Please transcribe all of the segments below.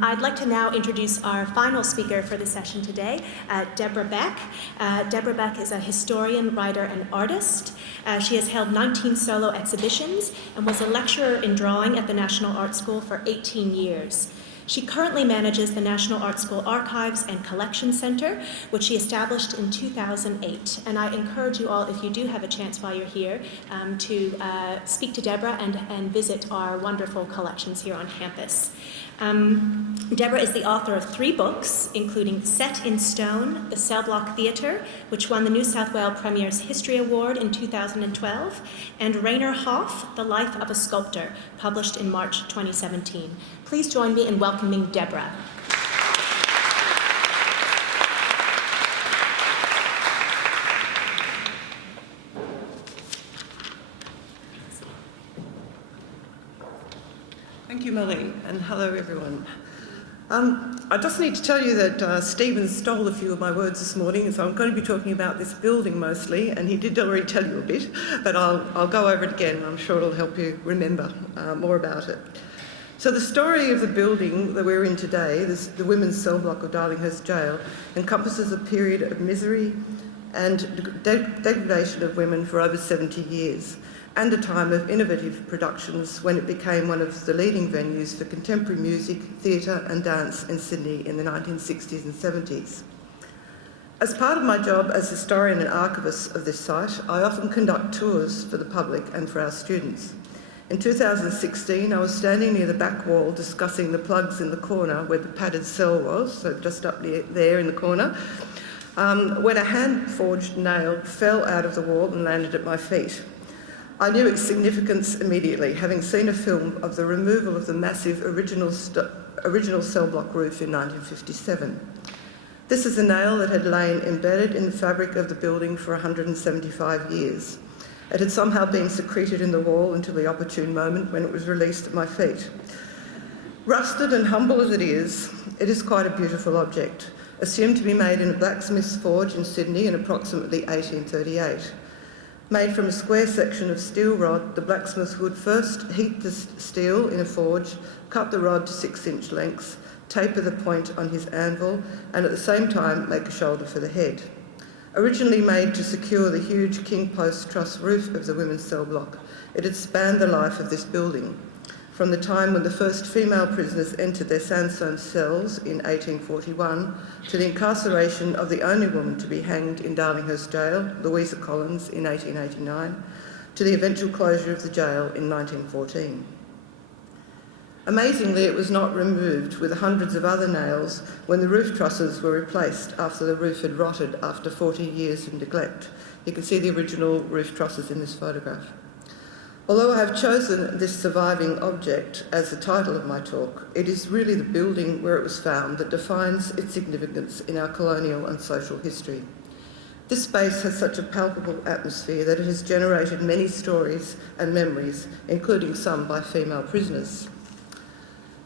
I'd like to now introduce our final speaker for the session today, Deborah Beck. Deborah Beck is a historian, writer, and artist. She has held 19 solo exhibitions and was a lecturer in drawing at the National Art School for 18 years. She currently manages the National Art School Archives and Collection Center, which she established in 2008. And I encourage you all, if you do have a chance while you're here, to speak to Deborah and visit our wonderful collections here on campus. Deborah is the author of 3 books, including Set in Stone, The Cell Block Theatre, which won the New South Wales Premier's History Award in 2012, and Rainer Hoff, The Life of a Sculptor, published in March 2017. Please join me in welcoming Deborah. Thank you, Molly, and hello, everyone. I just need to tell you that Stephen stole a few of my words this morning, so I'm going to be talking about this building mostly, and he did already tell you a bit, but I'll go over it again. I'm sure it'll help you remember more about it. So the story of the building that we're in today, the women's cell block of Darlinghurst Gaol, encompasses a period of misery and degradation of women for over 70 years, and a time of innovative productions when it became one of the leading venues for contemporary music, theatre and dance in Sydney in the 1960s and 70s. As part of my job as historian and archivist of this site, I often conduct tours for the public and for our students. In 2016, I was standing near the back wall discussing the plugs in the corner where the padded cell was, so just up there in the corner, when a hand-forged nail fell out of the wall and landed at my feet. I knew its significance immediately, having seen a film of the removal of the massive original cell block roof in 1957. This is a nail that had lain embedded in the fabric of the building for 175 years. It had somehow been secreted in the wall until the opportune moment when it was released at my feet. Rusted and humble as it is quite a beautiful object, assumed to be made in a blacksmith's forge in Sydney in approximately 1838. Made from a square section of steel rod, the blacksmith would first heat the steel in a forge, cut the rod to 6-inch lengths, taper the point on his anvil, and at the same time make a shoulder for the head. Originally made to secure the huge king post truss roof of the women's cell block, it had spanned the life of this building, from the time when the first female prisoners entered their sandstone cells in 1841 to the incarceration of the only woman to be hanged in Darlinghurst Gaol, Louisa Collins, in 1889, to the eventual closure of the jail in 1914. Amazingly, it was not removed with hundreds of other nails when the roof trusses were replaced after the roof had rotted after 40 years of neglect. You can see the original roof trusses in this photograph. Although I have chosen this surviving object as the title of my talk, it is really the building where it was found that defines its significance in our colonial and social history. This space has such a palpable atmosphere that it has generated many stories and memories, including some by female prisoners.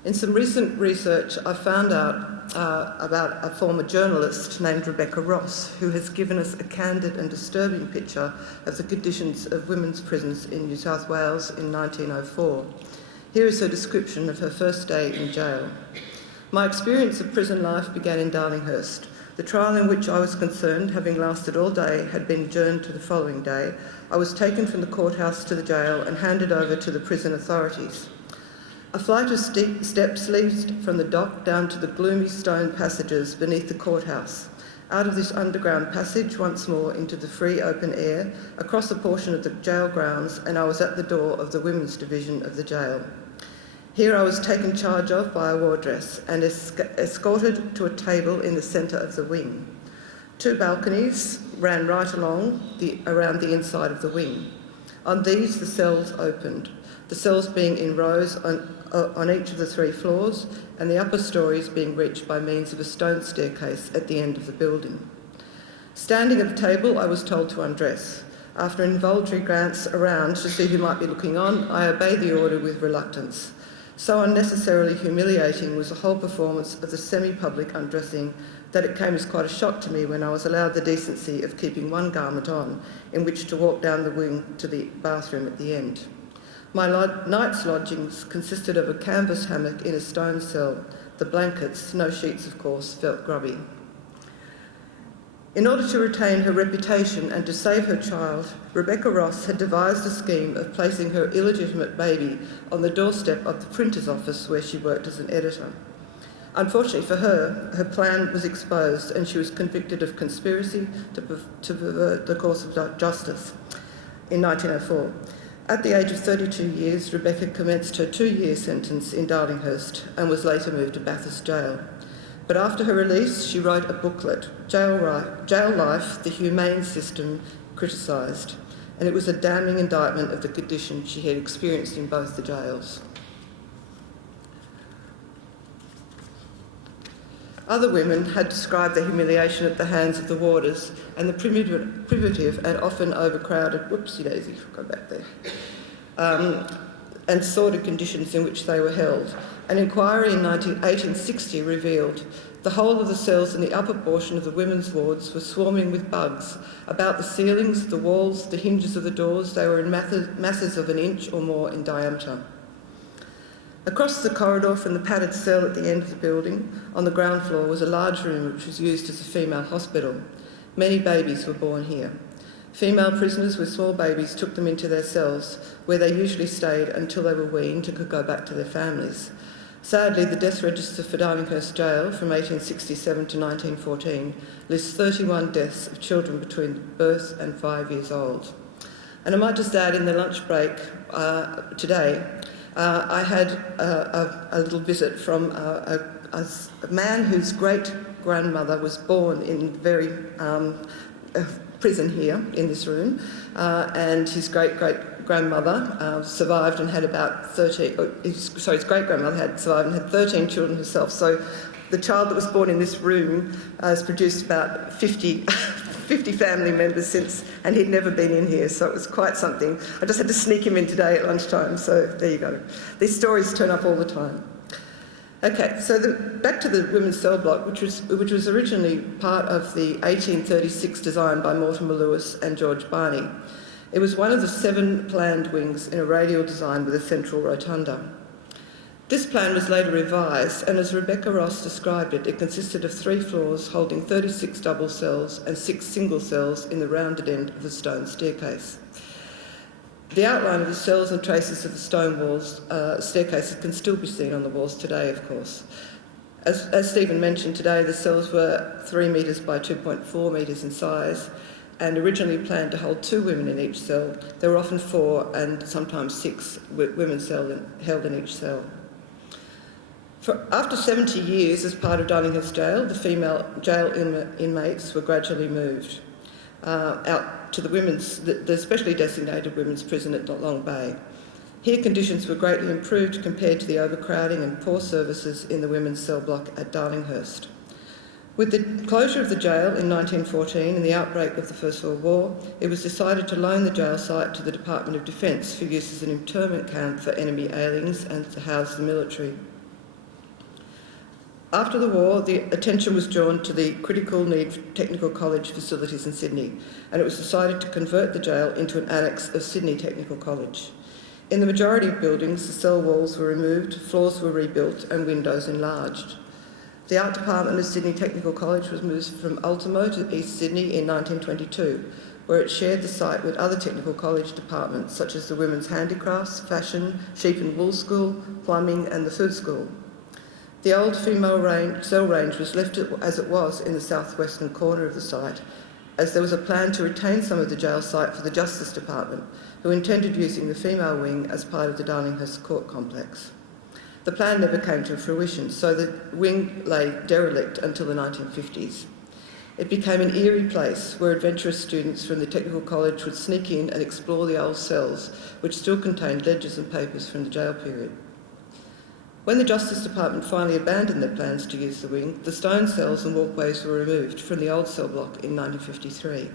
In some recent research, I found out about a former journalist named Rebecca Ross, who has given us a candid and disturbing picture of the conditions of women's prisons in New South Wales in 1904. Here is her description of her first day in jail. My experience of prison life began in Darlinghurst. The trial in which I was concerned, having lasted all day, had been adjourned to the following day. I was taken from the courthouse to the jail and handed over to the prison authorities. A flight of steps leads from the dock down to the gloomy stone passages beneath the courthouse. Out of this underground passage, once more into the free open air, across a portion of the jail grounds, and I was at the door of the women's division of the jail. Here I was taken charge of by a wardress and escorted to a table in the centre of the wing. 2 balconies ran right around the inside of the wing. On these the cells opened, the cells being in rows on each of the 3 floors, and the upper stories being reached by means of a stone staircase at the end of the building. Standing at the table, I was told to undress. After an involuntary glance around to see who might be looking on, I obeyed the order with reluctance. So unnecessarily humiliating was the whole performance of the semi-public undressing that it came as quite a shock to me when I was allowed the decency of keeping one garment on in which to walk down the wing to the bathroom at the end. My night's lodgings consisted of a canvas hammock in a stone cell. The blankets, no sheets of course, felt grubby. In order to retain her reputation and to save her child, Rebecca Ross had devised a scheme of placing her illegitimate baby on the doorstep of the printer's office where she worked as an editor. Unfortunately for her, her plan was exposed and she was convicted of conspiracy to pervert the course of justice in 1904. At the age of 32 years, Rebecca commenced her 2-year sentence in Darlinghurst and was later moved to Bathurst Gaol. But after her release, she wrote a booklet, Jail Life, the Humane System Criticised, and it was a damning indictment of the conditions she had experienced in both the jails. Other women had described their humiliation at the hands of the warders and the primitive and often overcrowded, whoopsie-daisy, go back there, and sordid conditions in which they were held. An inquiry in 1860 revealed the whole of the cells in the upper portion of the women's wards were swarming with bugs. About the ceilings, the walls, the hinges of the doors, they were in masses of an inch or more in diameter. Across the corridor from the padded cell at the end of the building, on the ground floor, was a large room which was used as a female hospital. Many babies were born here. Female prisoners with small babies took them into their cells, where they usually stayed until they were weaned and could go back to their families. Sadly, the death register for Darlinghurst Gaol from 1867 to 1914 lists 31 deaths of children between birth and 5 years old. And I might just add, in the lunch break today, I had a little visit from a man whose great-grandmother was born in the very prison here in this room, and his great-great-grandmother survived and had about 13... his great-grandmother had survived and had 13 children herself. So the child that was born in this room has produced about 50 family members since, and he'd never been in here, so it was quite something. I just had to sneak him in today at lunchtime, so there you go. These stories turn up all the time. Okay, so back to the women's cell block, which was originally part of the 1836 design by Mortimer Lewis and George Barney. It was one of the 7 planned wings in a radial design with a central rotunda. This plan was later revised, and as Rebecca Ross described it, it consisted of 3 floors holding 36 double cells and 6 single cells in the rounded end of the stone staircase. The outline of the cells and traces of the stone walls, staircases can still be seen on the walls today, of course. As Stephen mentioned today, the cells were 3 metres by 2.4 metres in size, and originally planned to hold 2 women in each cell. There were often 4 and sometimes 6 women held in each cell. After 70 years as part of Darlinghurst Gaol, the female jail inmates were gradually moved out to the specially designated women's prison at Long Bay. Here conditions were greatly improved compared to the overcrowding and poor services in the women's cell block at Darlinghurst. With the closure of the jail in 1914 and the outbreak of the First World War, it was decided to loan the jail site to the Department of Defence for use as an internment camp for enemy aliens and to house the military. After the war, the attention was drawn to the critical need for technical college facilities in Sydney, and it was decided to convert the jail into an annex of Sydney Technical College. In the majority of buildings, the cell walls were removed, floors were rebuilt, and windows enlarged. The art department of Sydney Technical College was moved from Ultimo to East Sydney in 1922, where it shared the site with other technical college departments such as the Women's Handicrafts, Fashion, Sheep and Wool School, Plumbing, and the Food School. The old female cell range was left as it was in the southwestern corner of the site, as there was a plan to retain some of the jail site for the Justice Department, who intended using the female wing as part of the Darlinghurst Court complex. The plan never came to fruition, so the wing lay derelict until the 1950s. It became an eerie place where adventurous students from the technical college would sneak in and explore the old cells, which still contained ledgers and papers from the jail period. When the Justice Department finally abandoned their plans to use the wing, the stone cells and walkways were removed from the old cell block in 1953.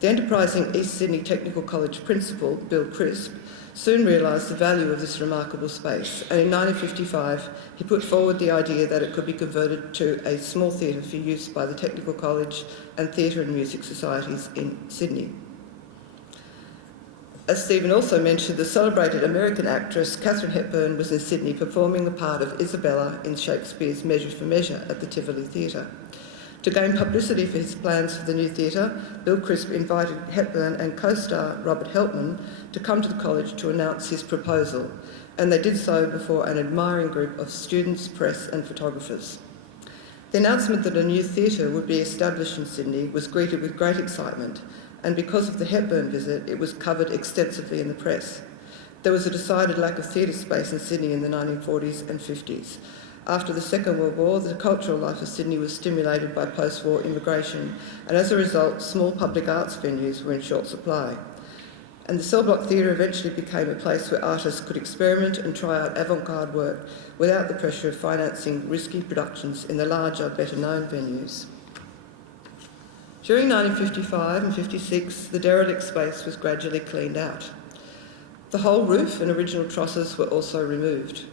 The enterprising East Sydney Technical College principal, Bill Crisp, soon realised the value of this remarkable space, and in 1955 he put forward the idea that it could be converted to a small theatre for use by the Technical College and theatre and music societies in Sydney. As Stephen also mentioned, the celebrated American actress Katharine Hepburn was in Sydney performing the part of Isabella in Shakespeare's Measure for Measure at the Tivoli Theatre. To gain publicity for his plans for the new theatre, Bill Crisp invited Hepburn and co-star Robert Helpman to come to the college to announce his proposal, and they did so before an admiring group of students, press and photographers. The announcement that a new theatre would be established in Sydney was greeted with great excitement, and because of the Hepburn visit, it was covered extensively in the press. There was a decided lack of theatre space in Sydney in the 1940s and 50s. After the Second World War, the cultural life of Sydney was stimulated by post-war immigration, and as a result, small public arts venues were in short supply. And the Cell Block Theatre eventually became a place where artists could experiment and try out avant-garde work without the pressure of financing risky productions in the larger, better-known venues. During 1955 and 56, the derelict space was gradually cleaned out. The whole roof and original trusses were also removed.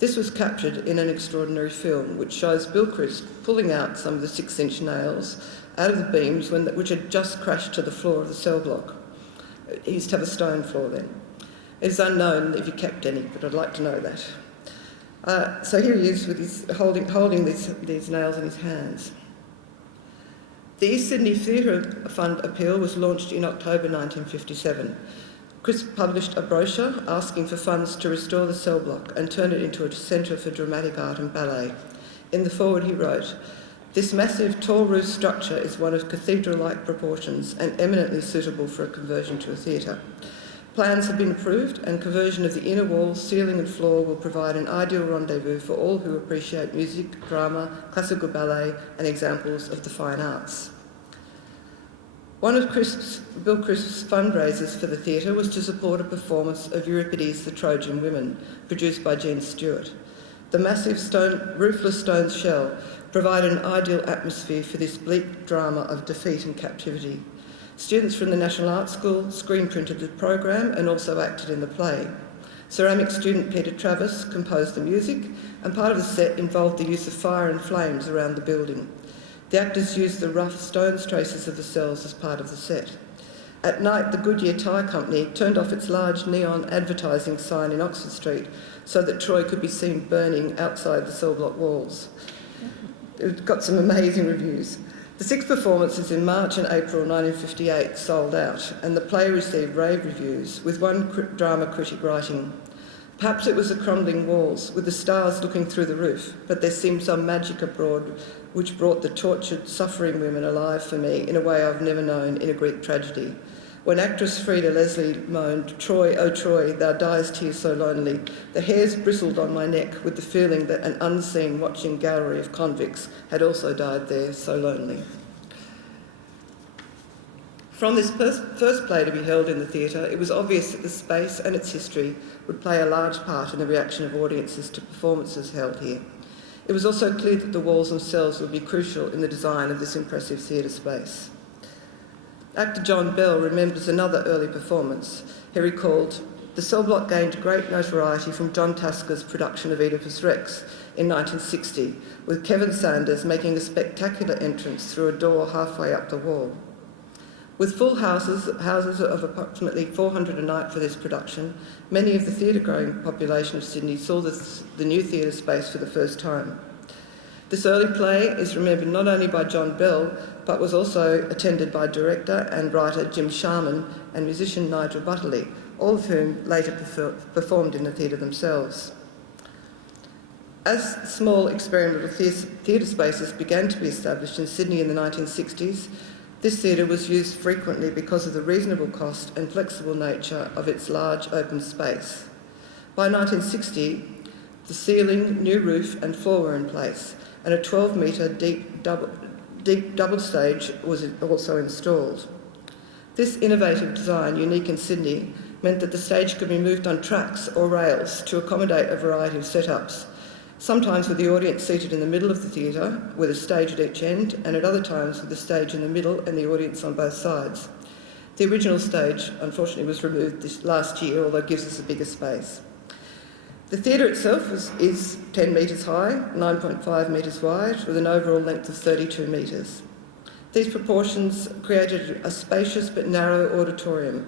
This was captured in an extraordinary film which shows Bill Crisp pulling out some of the 6-inch nails out of the beams which had just crashed to the floor of the cell block. He used to have a stone floor then. It is unknown if he kept any, but I'd like to know that. So here he is with his holding these nails in his hands. The East Sydney Theatre Fund appeal was launched in October 1957. Crisp published a brochure asking for funds to restore the cell block and turn it into a centre for dramatic art and ballet. In the foreword he wrote, "This massive tall roof structure is one of cathedral-like proportions and eminently suitable for a conversion to a theatre. Plans have been approved and conversion of the inner walls, ceiling and floor will provide an ideal rendezvous for all who appreciate music, drama, classical ballet and examples of the fine arts." One of Bill Crisp's fundraisers for the theatre was to support a performance of Euripides' The Trojan Women, produced by Jean Stewart. The massive roofless stone shell provided an ideal atmosphere for this bleak drama of defeat and captivity. Students from the National Art School screen printed the program and also acted in the play. Ceramic student Peter Travis composed the music, and part of the set involved the use of fire and flames around the building. The actors used the rough stone traces of the cells as part of the set. At night, the Goodyear Tyre Company turned off its large neon advertising sign in Oxford Street so that Troy could be seen burning outside the cell block walls. It got some amazing reviews. The 6 performances in March and April 1958 sold out, and the play received rave reviews, with one drama critic writing, "Perhaps it was the crumbling walls, with the stars looking through the roof, but there seemed some magic abroad which brought the tortured, suffering women alive for me in a way I've never known in a Greek tragedy. When actress Frida Leslie moaned, 'Troy, oh Troy, thou diest here so lonely,' the hairs bristled on my neck with the feeling that an unseen watching gallery of convicts had also died there so lonely." From this first play to be held in the theatre, it was obvious that the space and its history would play a large part in the reaction of audiences to performances held here. It was also clear that the walls themselves would be crucial in the design of this impressive theatre space. Actor John Bell remembers another early performance. He recalled, "The cell block gained great notoriety from John Tasker's production of Oedipus Rex in 1960, with Kevin Sanders making a spectacular entrance through a door halfway up the wall. With full houses of approximately 400 a night for this production, many of the theatre-going population of Sydney saw the new theatre space for the first time. This early play is remembered not only by John Bell, but was also attended by director and writer Jim Sharman and musician Nigel Butterley, all of whom later performed in the theatre themselves. As small experimental theatre spaces began to be established in Sydney in the 1960s, this theatre was used frequently because of the reasonable cost and flexible nature of its large open space. By 1960, the ceiling, new roof and floor were in place, and a 12-metre deep double stage was also installed. This innovative design, unique in Sydney, meant that the stage could be moved on tracks or rails to accommodate a variety of setups, sometimes with the audience seated in the middle of the theatre, with a stage at each end, and at other times with the stage in the middle and the audience on both sides. The original stage, unfortunately, was removed this last year, although it gives us a bigger space. The theatre itself is 10 metres high, 9.5 metres wide, with an overall length of 32 metres. These proportions created a spacious but narrow auditorium,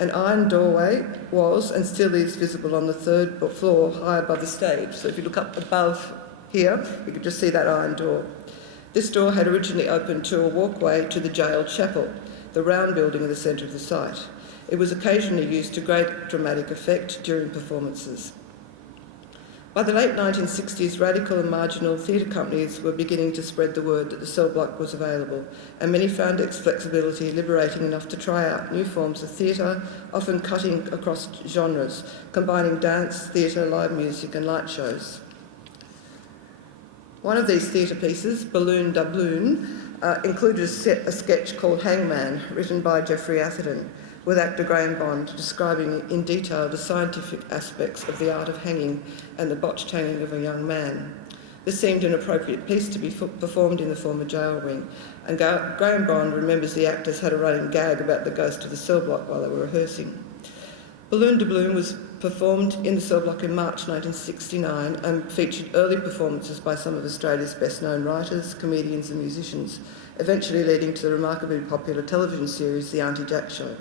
An iron doorway was and still is visible on the third floor high above the stage. So if you look up above here, you can just see that iron door. This door had originally opened to a walkway to the Gaol chapel, the round building in the centre of the site. It was occasionally used to great dramatic effect during performances. By the late 1960s, radical and marginal theatre companies were beginning to spread the word that the cell block was available, and many found its flexibility liberating enough to try out new forms of theatre, often cutting across genres, combining dance, theatre, live music and light shows. One of these theatre pieces, Balloon Doubloon, included a sketch called Hangman, written by Geoffrey Atherton, with actor Graham Bond describing in detail the scientific aspects of the art of hanging and the botched hanging of a young man. This seemed an appropriate piece to be performed in the former jail wing, and Graham Bond remembers the actors had a running gag about the ghost of the cell block while they were rehearsing. Balloon Doubloon was performed in the cell block in March 1969 and featured early performances by some of Australia's best-known writers, comedians and musicians, eventually leading to the remarkably popular television series The Auntie Jack Show.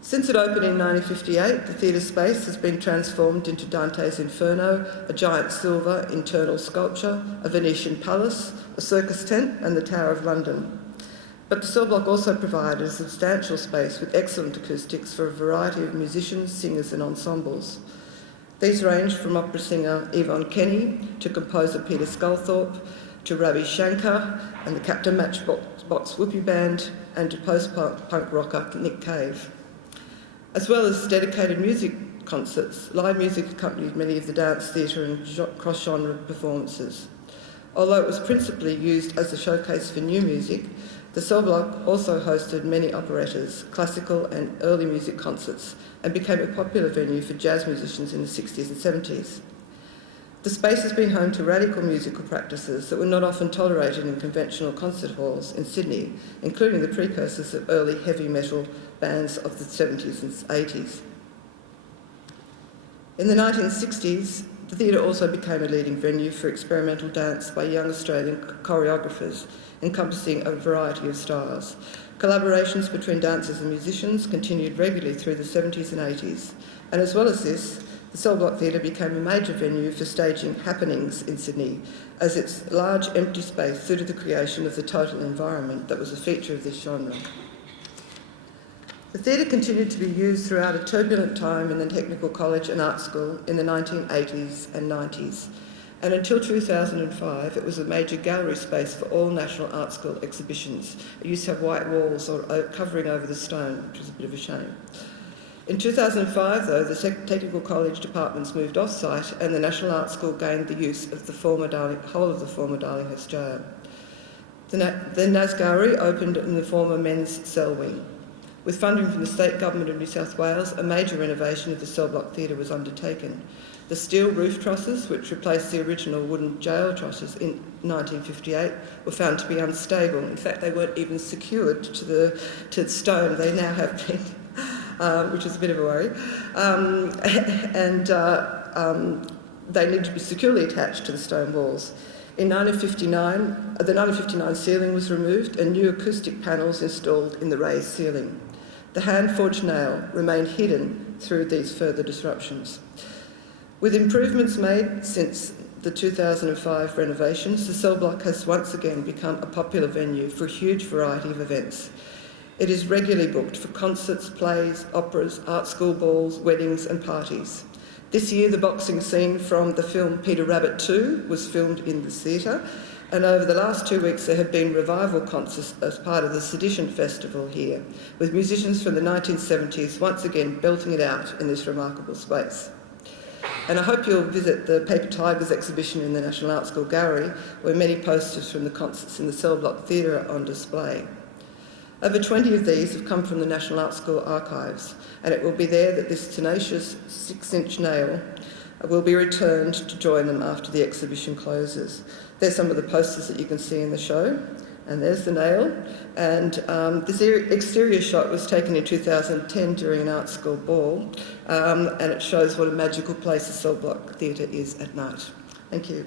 Since it opened in 1958, the theatre space has been transformed into Dante's Inferno, a giant silver internal sculpture, a Venetian palace, a circus tent and the Tower of London. But the cell block also provided a substantial space with excellent acoustics for a variety of musicians, singers and ensembles. These ranged from opera singer Yvonne Kenny to composer Peter Sculthorpe to Ravi Shankar and the Captain Matchbox Whoopee Band and to post-punk rocker Nick Cave. As well as dedicated music concerts, live music accompanied many of the dance, theatre and cross-genre performances. Although it was principally used as a showcase for new music, the cell block also hosted many operettas, classical and early music concerts, and became a popular venue for jazz musicians in the 60s and 70s. The space has been home to radical musical practices that were not often tolerated in conventional concert halls in Sydney, including the precursors of early heavy metal bands of the 70s and 80s. In the 1960s, the theatre also became a leading venue for experimental dance by young Australian choreographers, encompassing a variety of styles. Collaborations between dancers and musicians continued regularly through the 70s and 80s, and as well as this, the Cell Block Theatre became a major venue for staging happenings in Sydney, as its large empty space suited the creation of the total environment that was a feature of this genre. The theatre continued to be used throughout a turbulent time in the Technical College and Art School in the 1980s and 90s, and until 2005 it was a major gallery space for all National Art School exhibitions. It used to have white walls or covering over the stone, which was a bit of a shame. In 2005, though, the Technical College departments moved off-site and the National Art School gained the use of the whole of the former Darlinghurst jail. The NAS Gallery opened in the former men's cell wing. With funding from the State Government of New South Wales, a major renovation of the Cell Block Theatre was undertaken. The steel roof trusses, which replaced the original wooden jail trusses in 1958, were found to be unstable. In fact, they weren't even secured to the stone. They now have been, which is a bit of a worry. They need to be securely attached to the stone walls. In 1959, the 1959 ceiling was removed and new acoustic panels installed in the raised ceiling. The hand-forged nail remained hidden through these further disruptions. With improvements made since the 2005 renovations, the cell block has once again become a popular venue for a huge variety of events. It is regularly booked for concerts, plays, operas, art school balls, weddings and parties. This year, the boxing scene from the film Peter Rabbit 2 was filmed in the theatre, and over the last 2 weeks there have been revival concerts as part of the Sedition Festival here, with musicians from the 1970s once again belting it out in this remarkable space. And I hope you'll visit the Paper Tigers exhibition in the National Art School Gallery, where many posters from the concerts in the Cell Block Theatre are on display. Over 20 of these have come from the National Art School archives, and it will be there that this tenacious 6-inch nail will be returned to join them after the exhibition closes. There's some of the posters that you can see in the show, and there's the nail. And this exterior shot was taken in 2010 during an art school ball, and it shows what a magical place the Cell Block Theatre is at night. Thank you.